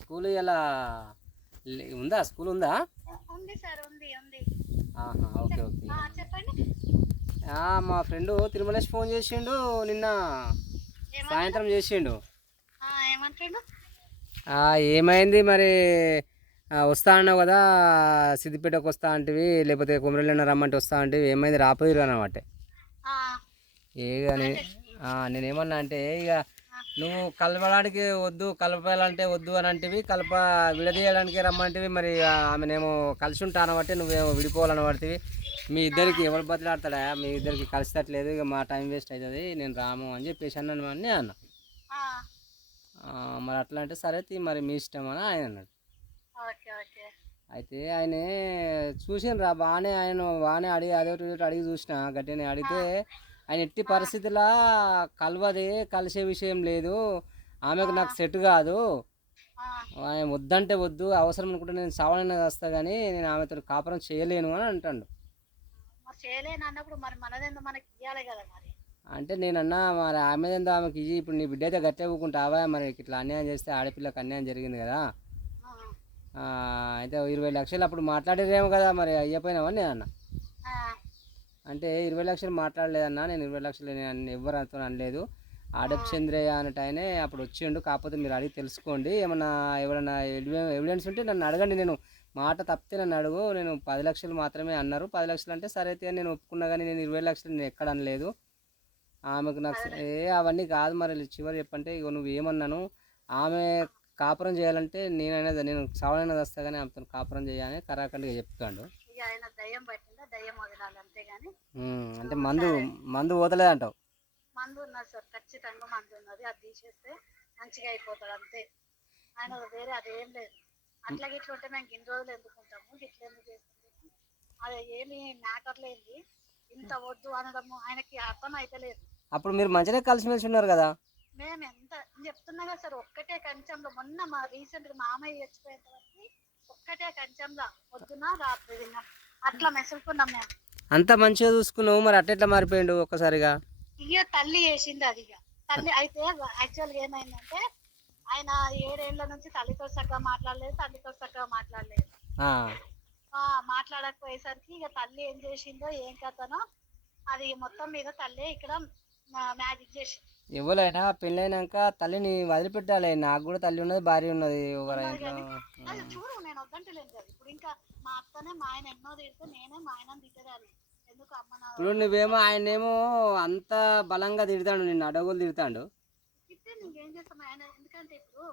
School ఇలా ఉందా? School ఉందా? ఉంది సార్, ఉంది ఉంది. Okay okay. చెప్పండి. మా ఫ్రెండ్ తిరుమలేష్ ఫోన్ చేసిండు నిన్న సాయంత్రం చేసిండు. ఏమంటాడు? ఏమైంది మరి, వస్తా అన్నావు కదా, సిద్దిపేటకు వస్తా అంటివి, లేకపోతే కుమరళ్ళ రమ్మంటే వస్తా అంటివి, ఏమైంది రాపోయిరు అన్నమాట. ఏ కానీ నేనేమన్నా అంటే ఇక నువ్వు కలపడానికి వద్దు, కలపాలంటే వద్దు అని అంటివి, విడదీయడానికి రమ్మంటివి. మరి ఆమెనేమో కలిసి ఉంటాను బట్టి నువ్వేమో విడిపోవాలని పడుతుంది. మీ ఇద్దరికి ఎవరు బతిలాడతాడా? మీ ఇద్దరికి కలిసేటట్లేదు, ఇక మా టైం వేస్ట్ అవుతుంది, నేను రాము అని చెప్పేసి అన్నాను అని అన్న. మరి అట్లా అంటే సరే మరి మీ ఇష్టం అని ఆయన అన్నాడు. అయితే ఆయన చూసిండ్రా బాగానే అడిగి అదే అడిగి చూసిన గట్టినే అడిగితే ఆయన ఎట్టి పరిస్థితుల్లో కలిసే విషయం లేదు, ఆమెకు నాకు సెట్ కాదు, ఆయన వద్దంటే వద్దు, అవసరం అనుకుంటే నేను సావనైనా వస్తా కానీ నేను ఆమెతో కాపురం చేయలేను అని అంటాడు. అంటే నేనన్నా మరి ఆమెదేందో ఆమెకి ఇయ్యి, ఇప్పుడు నీ బిడ్డ అయితే గట్టే ఊకుంటావా, మరి ఇట్లా అన్యాయం చేస్తే ఆడపిల్లకి అన్యాయం జరిగింది కదా, అయితే 20 లక్షలు అప్పుడు మాట్లాడేదేమో కదా, మరి అయ్యపోయినావని నేను అన్న. అంటే 20 లక్షలు మాట్లాడలేదన్నా, నేను 20 లక్షలు ఎవరు అంతా అనలేదు, ఆడప్ చంద్రయ్య అన్నట్టు ఆయనే అప్పుడు వచ్చిండు, కాకపోతే మీరు అడిగి తెలుసుకోండి, ఎవరైనా ఎవిడెన్స్ ఉంటే నన్ను అడగండి, నేను మాట తప్పితే నన్ను అడుగు, నేను 10 లక్షలు మాత్రమే అన్నారు, 10 లక్షలు అంటే సరే అయితే నేను ఒప్పుకున్నా, కానీ నేను 20 లక్షలు నేను ఎక్కడ అనలేదు, ఆమెకు నాకు అవన్నీ కాదు, మరి చివరి చెప్పంటే ఇక నువ్వు ఏమన్నాను, ఆమె కాపురం చేయాలంటే నేను సవాలైనా వస్తా కానీ ఆమెతో కాపురం చేయాలని కరాఖండిగా చెప్తాడు. అంటే మందు పోతలేదు అంటావు? మందు ఉన్నది సార్, ఖచ్చితంగా మందు ఉన్నది, అది తీసేస్తే మంచిగా అయిపోతాడు అంతే, ఆయన వేరే అదేం లేదు. అట్లా గిట్ల ఉంటే మేము ఇన్ని రోజులు ఎందుకుంటాము, గిట్ల ఎందుకు చేస్తాము, అది ఏమి మ్యాటర్ లేదు, ఇంత వద్దు అనడము ఆయనకి అర్థం అయితే లేదు. అప్పుడు మీరు మంచిగా కలిసిమెలిసి ఉన్నారు కదా. మేము ఎంత చెప్తున్నా కదా సార్, ఒక్కటే కంచంలో మొన్న మా రీసెంట్ గా మామయ్య చచ్చిపోయేంత వరకు ఒక్కటే కంచంలో పొద్దున రాత్రి తిన్నాం, అట్లా మెసులుకున్నాం మేము. అంత మంచిగా చూసుకున్నావు, మరి అట్లా మారిపోయిండు ఒక్కసారిగా. ఇక తల్లి చేసింది అది, ఇక తల్లి అయితే యాక్చువల్గా ఏమైందంటే ఆయన 7 ఏళ్ల నుంచి తల్లితో చక్కగా మాట్లాడలేదు, తండ్రితో చక్కగా మాట్లాడలేదు, మాట్లాడకపోయేసరికి ఇక తల్లి ఏం చేసిందో ఏం కథనో అది మొత్తం మీద తల్లి ఇక్కడ మ్యాజిక్ చేసింది. ఎవరైనా పెళ్ళైనాక తల్లిని వదిలిపెట్టాలి, నాకు కూడా తల్లి ఉన్నది, భార్య ఉన్నది, చూడు నేను వద్దంటలేదు కదా, ఇప్పుడు ఇంకా మా అత్తనే మా ఆయన ఎన్నో తిడితే నేనే మా ఆయన తిట్టదాన్ని, ఎందుకు అమ్మ ఇప్పుడు నువ్వేమో ఆయనేమో అంత బలంగా తిడతాడు, నిన్ను అడవులు తిడతాడు, తిట్టే నీకేం చేస్తాం ఆయన, ఎందుకంటే ఇప్పుడు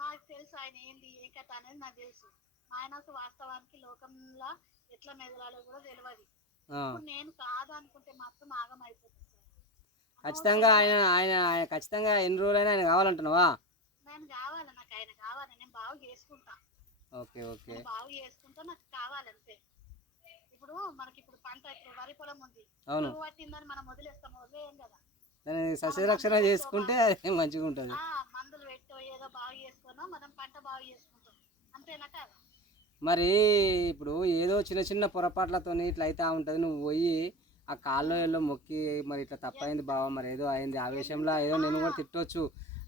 నాకు తెలుసు ఆయన ఏంది ఏ కథ అనేది నాకు తెలుసు, మా ఆయనకు వాస్తవానికి లోకంలో ఎట్లా మెదలాలో కూడా తెలియదు, నేను కాదు అనుకుంటే మాత్రం ఆగం అయిపోతుంది. ఖచ్చితంగా ఆయన ఖచ్చితంగా ఎన్ని రోజులైనా ఆయన కావాలంటున్నావా? నేను కావాలి, నాకు ఆయన కావాలి, నేను బాగు చేసుకుంటా, బాగు చేసుకుంటా, నాకు కావాలంతే. ఇప్పుడు మనకి ఇప్పుడు పంట ఇప్పుడు వరి పొలం ఉంది, పట్టిందని మనం వదిలేయం కదా, సస్యరక్షణ చేసుకుంటే మంచిగా ఉంటుంది, మందులు పెట్టో ఏదో బాగు చేసుకున్నా మనం పంట బాగు చేసుకుంటాం, అంతేనా కదా. మరి ఇప్పుడు ఏదో చిన్న చిన్న పొరపాట్లతో ఇట్లా అయితే ఉంటుంది, నువ్వు పోయి ఆ కాల్లో ఏదో మొక్కి మరి ఇట్లా తప్పైంది బావ, మరి ఏదో అయింది ఆవేశంలో ఏదో నేను కూడా తిట్టవచ్చు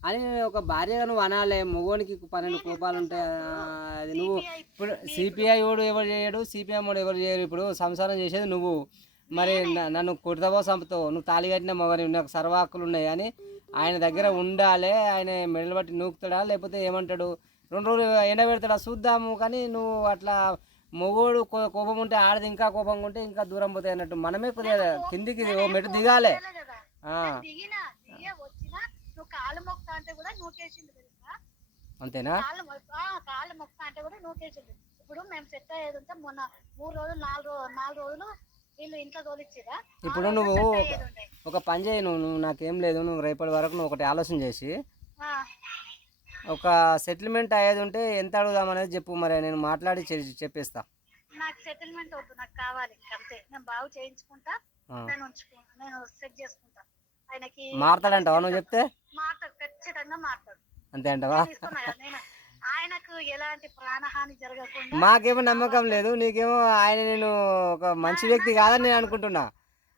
అని ఒక భార్యగా నువ్వు అనాలే. మగోనికి 12 కోపాలు ఉంటాయి, అది నువ్వు ఇప్పుడు సిపిఐ వాడు ఎవరు చేయడు, సిపిఎం వాడు ఎవరు చేయరు, ఇప్పుడు సంసారం చేసేది నువ్వు, మరి నన్ను కొడతావో చంపుతావో, నువ్వు తాళి కట్టిన మగని నాకు సర్వాకులు ఉన్నాయి అని ఆయన దగ్గర ఉండాలి, ఆయన మెడలు బట్టి నూకుతాడా లేకపోతే ఏమంటాడు 2 రోజులు ఎండబెడతాడా చూద్దాము, కానీ నువ్వు అట్లా మొగోడు కోపం ఉంటే ఆడది ఇంకా కోపంగా ఉంటే ఇంకా దూరం పోతాయి అన్నట్టు, మనమే కొద్దిగా కిందికి మెట్టు దిగాలి. అంతేనా? కాళ్ళు మొక్క అంటే కూడా నూకేసిండు. ఇప్పుడు మేము సెట్ అయ్యేది ఉంటే మొన్న 3 రోజులు 4 రోజులు వీళ్ళు ఇంట్లో తోలిచ్చిరా. ఇప్పుడు నువ్వు ఒక పని చేయి, నువ్వు నాకేం లేదు, నువ్వు రేపటి వరకు నువ్వు ఒకటి ఆలోచన చేసి ఒక సెటిల్మెంట్ అయ్యేది ఉంటే ఎంత అడుగుదామనేది చెప్పు, మరి నేను మాట్లాడి చెప్పేస్తా. నాకు సెటిల్మెంట్ వద్దు, నాకు కావాలి అంతే, నేను బాగు చేయించుకుంటా, నేను సెట్ చేసుకుంటా. ఆయనకి మాట్లాడంటావా? నువ్వు చెప్తే మాట్లాడు, ఖచ్చితంగా మాట్లాడు, అంతే అంటావా? ఆయనకు ఎలాంటి ప్రాణహాని జరగకుండా. మాకేమో నమ్మకం లేదు, నీకేమో ఆయన నేను ఒక మంచి వ్యక్తి కాదని నేను అనుకుంటున్నా,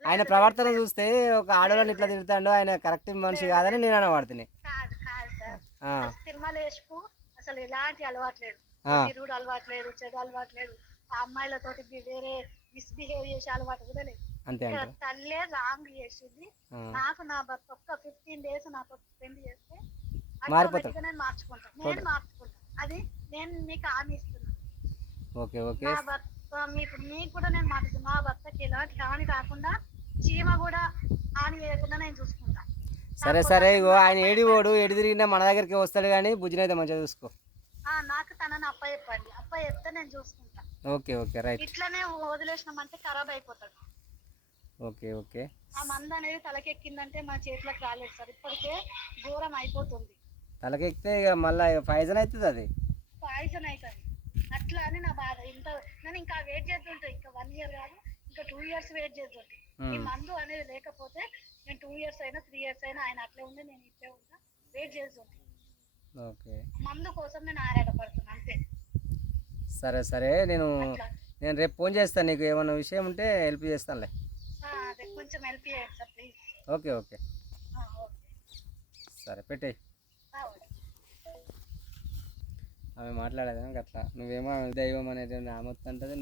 ఆయన ప్రవర్తన చూస్తే ఒక ఆడవాళ్ళని ఇట్లా తిడతాడు, ఆయన కరెక్ట్ మనిషి కాదని నేను అనబడుతున్నాయి. ఆ, తిరుమలేష్కు అసలు ఎలాంటి అలవాట్లేదు, ఆ, తిరుగుడు అలవాట్లేదు, చెడు అలవాట్లేదు, ఆ అమ్మాయిలతోటి వేరే మిస్బిహేవ్ చేసే అలవాటు కూడా లేదు. అంతే ఇక్కడ అంటారు. తల్లే రాంగ్ చేసింది. ఆ, నాకు నా భర్త ఒక్క 15 days నాతో స్పెండ్ చేస్తే మారిపోతాడు. ఆటోమేటిక్గా నేను మార్చుకుంటాను, టోటల్. అది నేను మీకు హామీ ఇస్తున్నాను. Okay okay. నా భర్త మీకు కూడా నేను మాట్లాడుతున్నాను, నా భర్తకి ఎలాంటి హాని కాకుండా, చీమ కూడా హాని చేయకుండా నేను చూసుకుంటా. సరే సరే, ఇగో ఆయన ఏడిపోడు, ఎడు తిరిగినా మన దగ్గరికి వస్తాడు, కానీ బుజ్జినైతే మంచిగా చూసుకో. నాకు తనని అప్పచెప్పండి, అప్పచెప్తే నేను చూసుకుంటా. Okay okay right. ఇట్లనే వదిలేసినామంటే ఖరాబ్ అయిపోతాడు. Okay okay. ఆ మంద అనేది తలకెక్కిందంటే మన చేతిలోకి రాలేదు సార్, ఇప్పటికే ఘోరం అయిపోతుంది, తలకెక్కితే ఇక మళ్ళీ పాయిజన్ అవుతుంది అది. పాయిజన్ అవుతుంది. అట్లా అని నా బాధ. నేను ఇంకా వెయిట్ చేస్తుంటా, ఇంకా 1 year కాదు, ఇంకా 2 years వెయిట్ చేస్తుంటే. ఈ మందు అనేది లేకపోతే నేను 2 years అయినా 3 years అయినా ఆయన అట్లే ఉండి నేను ఇట్లే ఉంటా, వెయిట్ చేస్తుంటా. ఓకే. మందు కోసం నేను ఆరాటపడుతున్నా అంతే. సరే సరే, నేను అట్లా నేను రేపు ఫోన్ చేస్తాను, నీకు ఏమైనా విషయం ఉంటే హెల్ప్ చేస్తానులే. అదే కొంచెం హెల్ప్ చేయండి sir please. Okay okay. Okay. సరే పెట్టే. ఓకే. ఆమె మాట్లాడేది అట్లా, నువ్వేమో దైవం అనేది ఆమె వస్తుంటుంది.